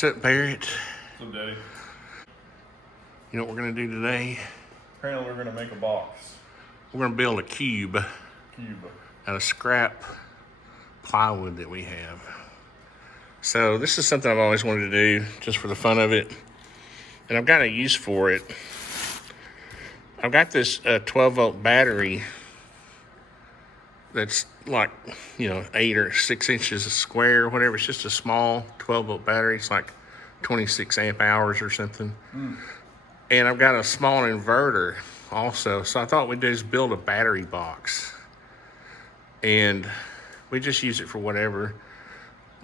What's up, Barret? What's up, Daddy? You know what we're gonna do today? Apparently we're gonna make a box. We're gonna build a cube out of scrap plywood that we have. So this is something I've always wanted to do just for the fun of it. And I've got a use for it. I've got this 12-volt battery that's like, 8 or 6 inches square or whatever. It's just a small 12-volt battery. It's like 26 amp hours or something. And I've got a small inverter also. So I thought we'd just build a battery box. And we just use it for whatever.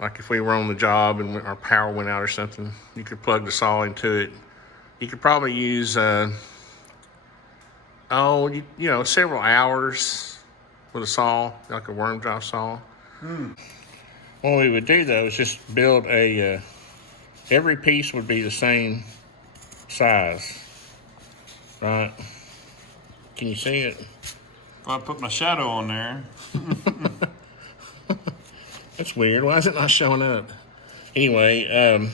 Like if we were on the job and our power went out or something, you could plug the saw into it. You could probably use, several hours with a saw, like a worm drive saw. What we would do though is just build every piece would be the same size, right? Can you see it? I put my shadow on there. That's weird. Why is it not showing up? Anyway,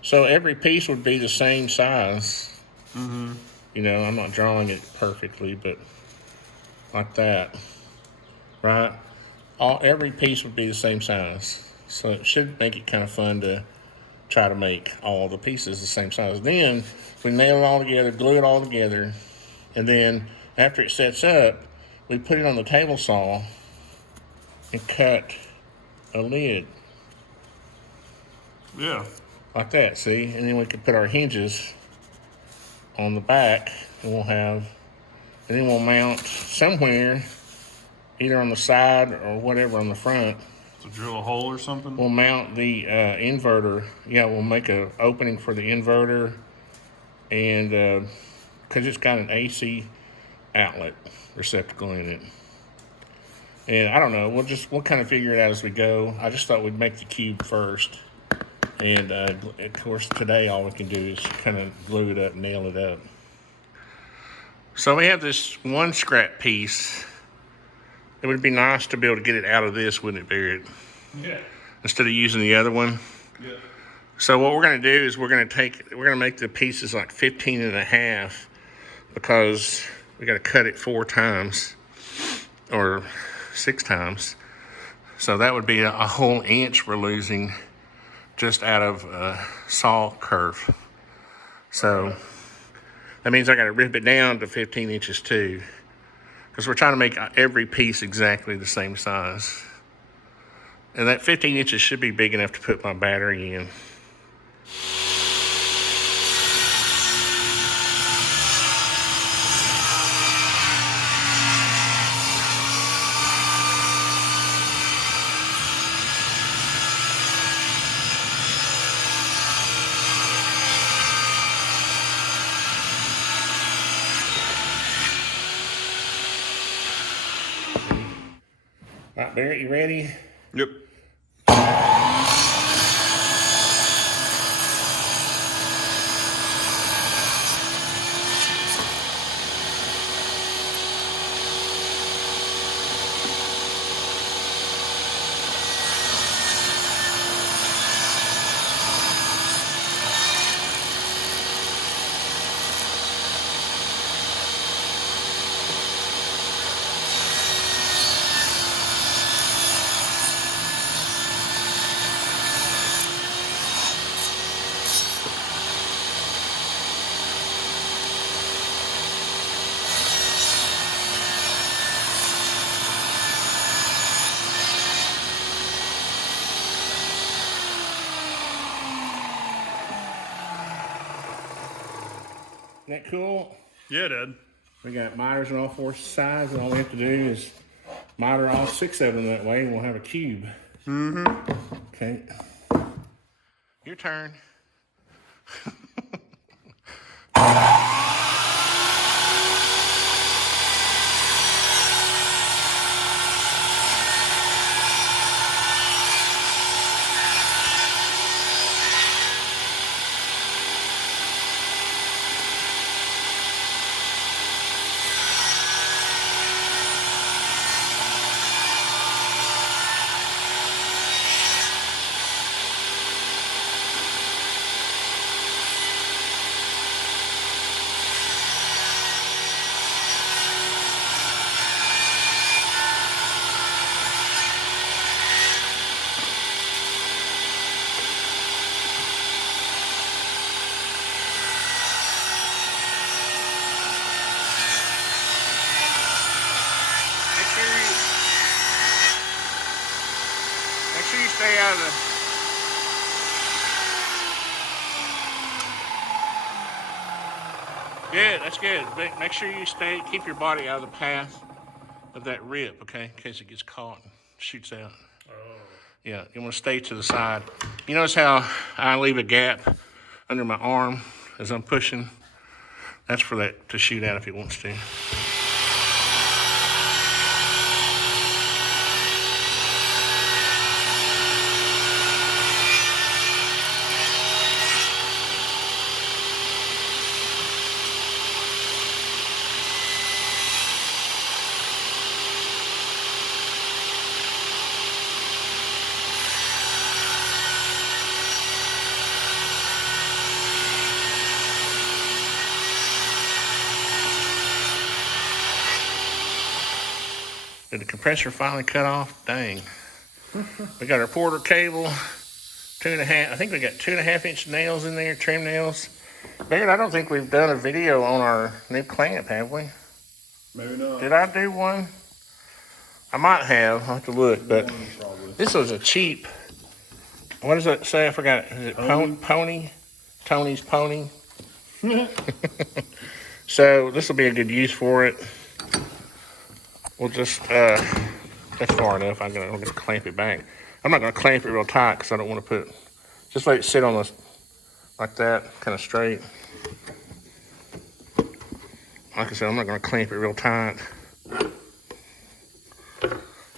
so every piece would be the same size. I'm not drawing it perfectly, but like that, right? Every piece would be the same size. So it should make it kind of fun to try to make all the pieces the same size. Then we nail it all together, glue it all together, and then after it sets up, we put it on the table saw and cut a lid. Yeah. Like that, see? And then we could put our hinges on the back, and then we'll mount somewhere, either on the side or whatever on the front. To drill a hole or something? We'll mount the inverter. Yeah, we'll make an opening for the inverter, and because it's got an AC outlet receptacle in it. And I don't know, we'll kind of figure it out as we go. I just thought we'd make the cube first. And of course today all we can do is kind of glue it up, nail it up. So we have this one scrap piece. It would be nice to be able to get it out of this, wouldn't it, Barret? Yeah. Instead of using the other one. Yeah. So what we're gonna do is we're gonna make the pieces like 15 and a half, because we gotta cut it 4 times or 6 times. So that would be a whole inch we're losing just out of saw curve. So that means I got to rip it down to 15 inches too, because we're trying to make every piece exactly the same size. And that 15 inches should be big enough to put my battery in. All right, Barret, you ready? Yep. Isn't that cool? Yeah, Dad. We got miters on all 4 sides, and all we have to do is miter all 6 of them that way, and we'll have a cube. Okay. Your turn. stay out of the... Good, that's good. Make sure you keep your body out of the path of that rip, okay? In case it gets caught and shoots out. Oh. Yeah, you want to stay to the side. You notice how I leave a gap under my arm as I'm pushing? That's for that to shoot out if it wants to. Did the compressor finally cut off? Dang. We got our Porter cable, 2.5, I think we got 2.5-inch nails in there, trim nails. Barret, I don't think we've done a video on our new clamp, have we? Maybe not. Did I do one? I might have, I'll have to look, but this was a cheap, what does that say? I forgot. Is it Pony? Tony's Pony? So this will be a good use for it. We'll just, that's far enough. I'll just clamp it back. I'm not going to clamp it real tight because I don't want to just let it sit on this like that, kind of straight. Like I said, I'm not going to clamp it real tight.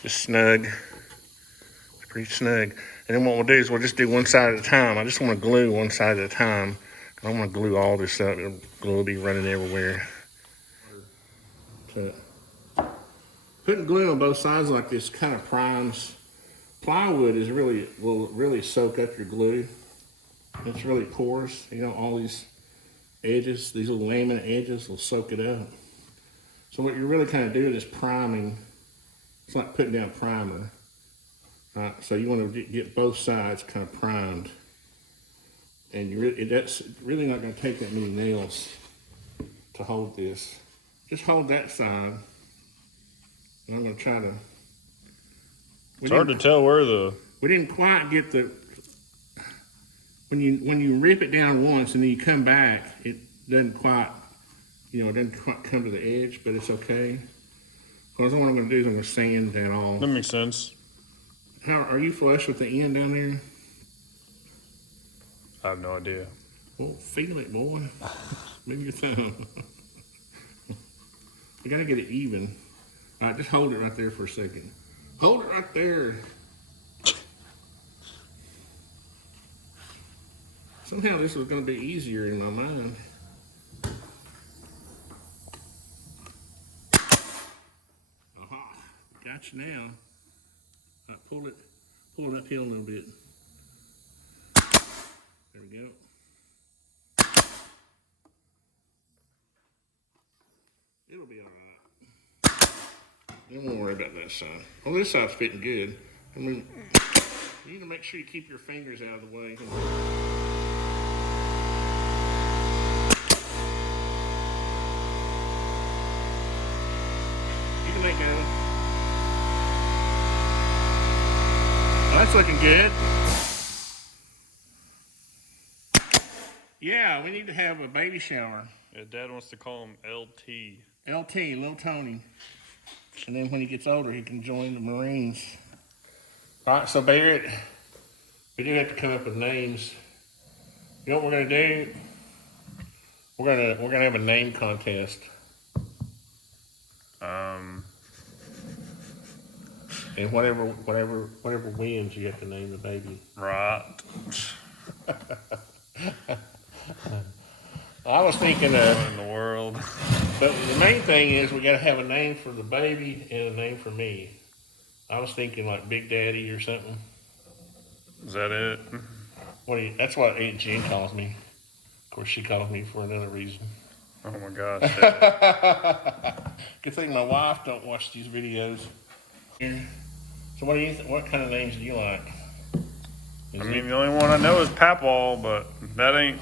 Just snug. It's pretty snug. And then what we'll do is we'll just do one side at a time. I just want to glue one side at a time. I don't want to glue all this up. Glue will be running everywhere. So, putting glue on both sides like this kind of primes. Plywood will really soak up your glue. It's really porous. You know, all these edges, these little laminate edges will soak it up. So what you're really kind of doing is priming. It's like putting down primer. Right? So you want to get both sides kind of primed. And that's really not going to take that many nails to hold this. Just hold that side. And I'm going to try to... It's hard to tell where the... We didn't quite get the... When you rip it down once and then you come back, it doesn't quite, it doesn't quite come to the edge, but it's okay. Because what I'm going to do is I'm going to sand that all. That makes sense. Are you flush with the end down there? I have no idea. Well, feel it, boy. Move your thumb. You got to get it even. All right, just hold it right there for a second. Hold it right there. Somehow this was going to be easier in my mind. Aha, got you now. All right, pull it uphill a little bit. There we go. It'll be all right. Don't worry about that side. Well, this side's fitting good. I mean, you need to make sure you keep your fingers out of the way. You can let go. Well, that's looking good. Yeah, we need to have a baby shower. Yeah, Dad wants to call him LT. LT, Little Tony. And then when he gets older, he can join the Marines. All right, so Barret, we do have to come up with names. You know what we're gonna do? We're gonna have a name contest. And whatever wins, you have to name the baby. Right. I was thinking What in the world? but the main thing is we got to have a name for the baby and a name for me. I was thinking like Big Daddy or something. Is that it? That's what Aunt Jen calls me. Of course, she calls me for another reason. Oh my gosh. Dad. Good thing my wife don't watch these videos. So what do you what kind of names do you like? I mean, the only one I know is Papal, but that ain't...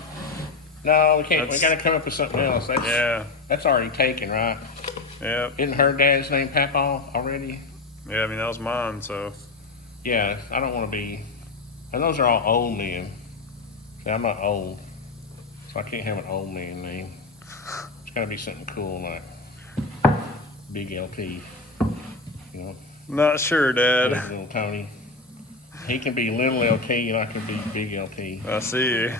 No, we can't. We got to come up with something else. That's already taken, right? Yeah. Isn't her dad's name Papaw already? Yeah, I mean, that was mine, so... Yeah, I don't want to be And those are all old men. See, I'm not old, so I can't have an old man name. It's gotta be something cool like Big LT, you know. Not sure, Dad. Little Tony. He can be little LT and I can be big LT. I see.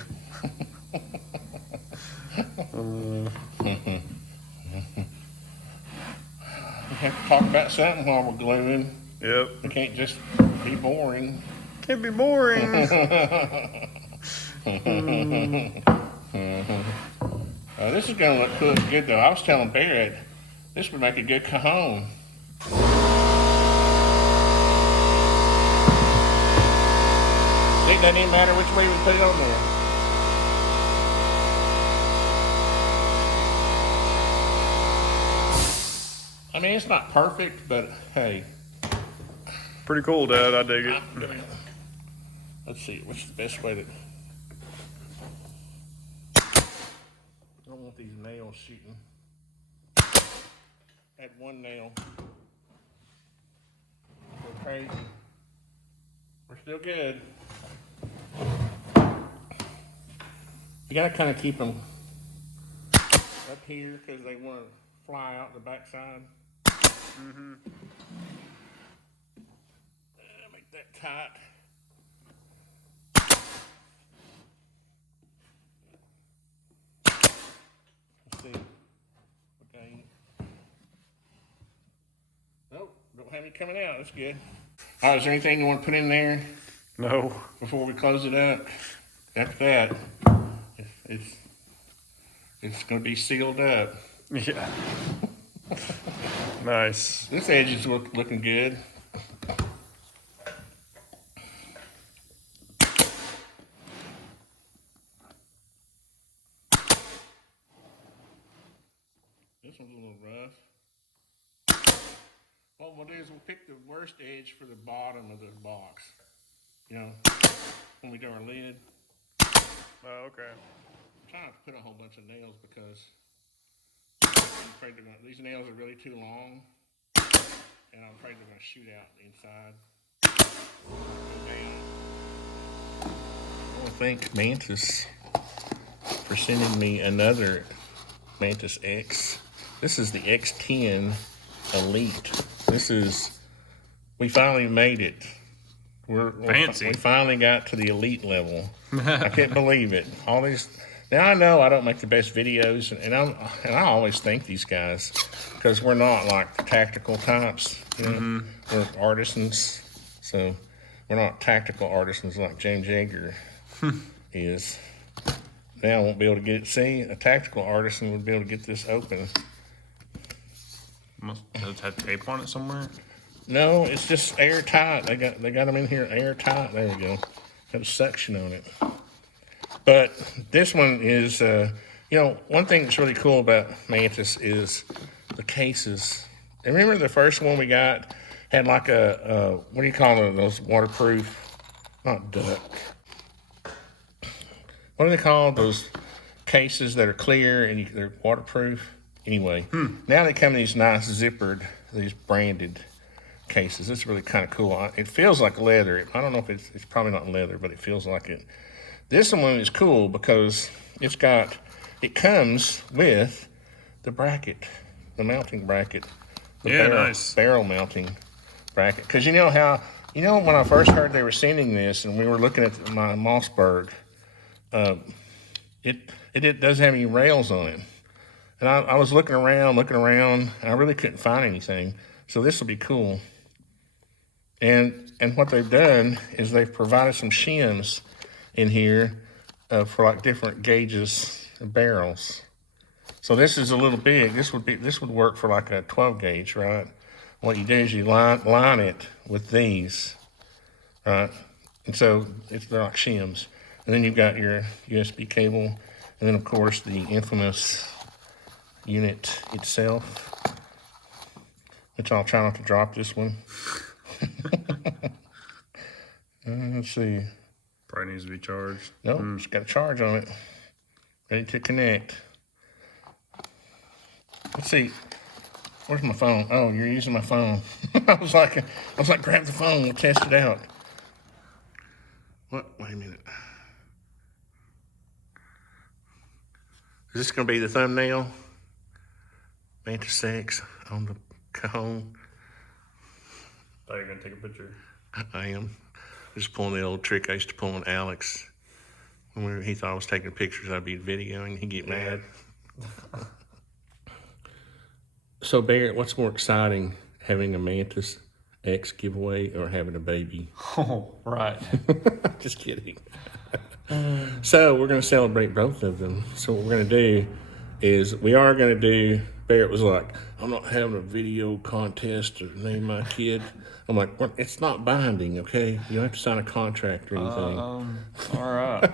We have to talk about something while we're gluing. Yep. We can't just be boring. Can't be boring. This is gonna look good though. I was telling Barret, this would make a good cajon. See, it doesn't even matter which way we put it on there. I mean, it's not perfect, but hey. Pretty cool, Dad. I dig it. Let's see, what's the best way to... I don't want these nails shooting. I had one nail. Go crazy. We're still good. You gotta kind of keep them up here because they want to fly out the backside. Mm-hmm. Make that tight. Let's see. Okay. Nope, don't have any coming out. That's good. All right, is there anything you want to put in there? No. Before we close it up? After that, it's going to be sealed up. Yeah. Nice. This edge is looking good. This one's a little rough. What we'll do is we'll pick the worst edge for the bottom of the box. You know, when we do our lid. Oh, okay. I'm trying not to put a whole bunch of nails because I'm afraid these nails are really too long, and I'm afraid they're going to shoot out the inside. I want to thank Mantis for sending me another Mantis X. This is the X10 Elite. We finally made it. Fancy. We finally got to the elite level. I can't believe it. All these. Now I know I don't make the best videos, and I always thank these guys because we're not like the tactical types. You know? We're artisans, so we're not tactical artisans like James Yeager is. Now I won't be able to get it. See, a tactical artisan would be able to get this open. Does it have tape on it somewhere? No, it's just airtight. They got them in here airtight. There we go. Have a suction on it. But this one is, you know, one thing that's really cool about Mantis is the cases. And remember the first one we got had like a what do you call those waterproof? Not duck. What do they call those cases that are clear and they're waterproof? Anyway, now they come in these nice zippered, these branded cases. It's really kind of cool. It feels like leather. I don't know if it's probably not leather, but it feels like it. This one is cool because it comes with the bracket, the mounting bracket. Nice. Barrel mounting bracket. Because you know when I first heard they were sending this and we were looking at my Mossberg, it doesn't have any rails on it. And I was looking around, and I really couldn't find anything. So this will be cool. And what they've done is they've provided some shims in here for like different gauges of barrels. So this is a little big. This would work for like a 12 gauge, right? What you do is you line it with these, right? And so they're like shims. And then you've got your USB cable, and then of course the infamous unit itself, which I'll try not to drop this one. Let's see. Probably needs to be charged. Nope, it's got a charge on it. Ready to connect. Let's see. Where's my phone? Oh, you're using my phone. I was like, grab the phone. We'll test it out. What? Wait a minute. Is this going to be the thumbnail? Mantis X on the cone. Thought you were gonna take a picture. I am. Just pulling the old trick I used to pull on Alex. When he thought I was taking pictures, I'd be videoing. He'd get mad. So, Barrett, what's more exciting, having a Mantis X giveaway or having a baby? Oh, right. Just kidding. So we're going to celebrate both of them. So what we're going to do is we are going to do, Barrett was like, I'm not having a video contest to name my kid. I'm like, well, it's not binding, okay? You don't have to sign a contract or anything. All right.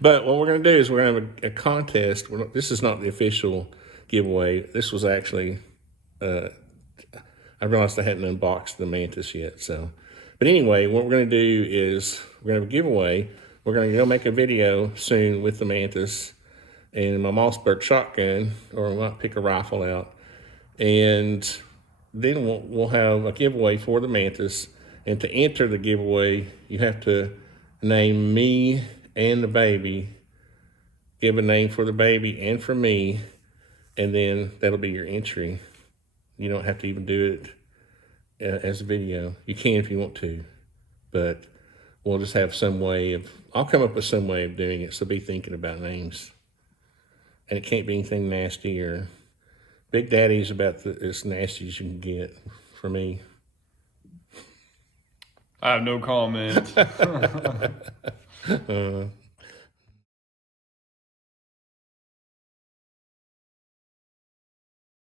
But what we're going to do is we're going to have a contest. This is not the official giveaway. This was actually, I realized I hadn't unboxed the Mantis yet. So, but anyway, what we're going to do is we're going to have a giveaway. We're going to go make a video soon with the Mantis and my Mossberg shotgun, or we might pick a rifle out. And then we'll have a giveaway for the Mantis. And to enter the giveaway, you have to name me and the baby, give a name for the baby and for me, and then that'll be your entry. You don't have to even do it as a video. You can if you want to, but we'll just have some way of, I'll come up with some way of doing it, so be thinking about names. And it can't be anything nasty, or Big Daddy's about as nasty as you can get for me. I have no comment.